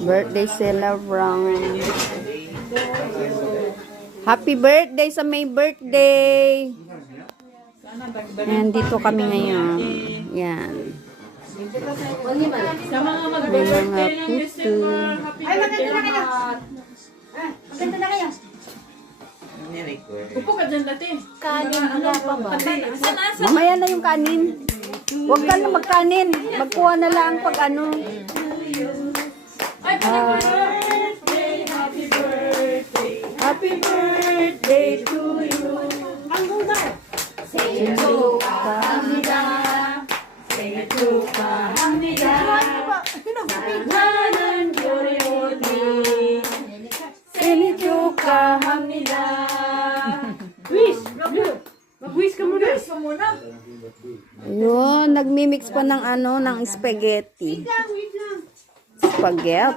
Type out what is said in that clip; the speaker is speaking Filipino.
Birthday celebrant. Happy birthday sa may birthday. Ayan, dito kami ngayon. Yan. Sa mga mag-birthday ng December, happy birthday lahat. Maganda na kayo. Upo ka dyan dati. Kanin wala pa ba? Mamaya na yung kanin. Huwag ka na magkanin. Magkuha na lang pag ano. Ay, birthday, happy birthday. Happy birthday to you. 축하합니다. 생일 축하합니다. 사랑하는 교리오니 생일 축하합니다. Wish! Mag-wish ka muna. Wish ka muna. Yun, nagmimix pa ng ano, ng spaghetti. Spaghetti.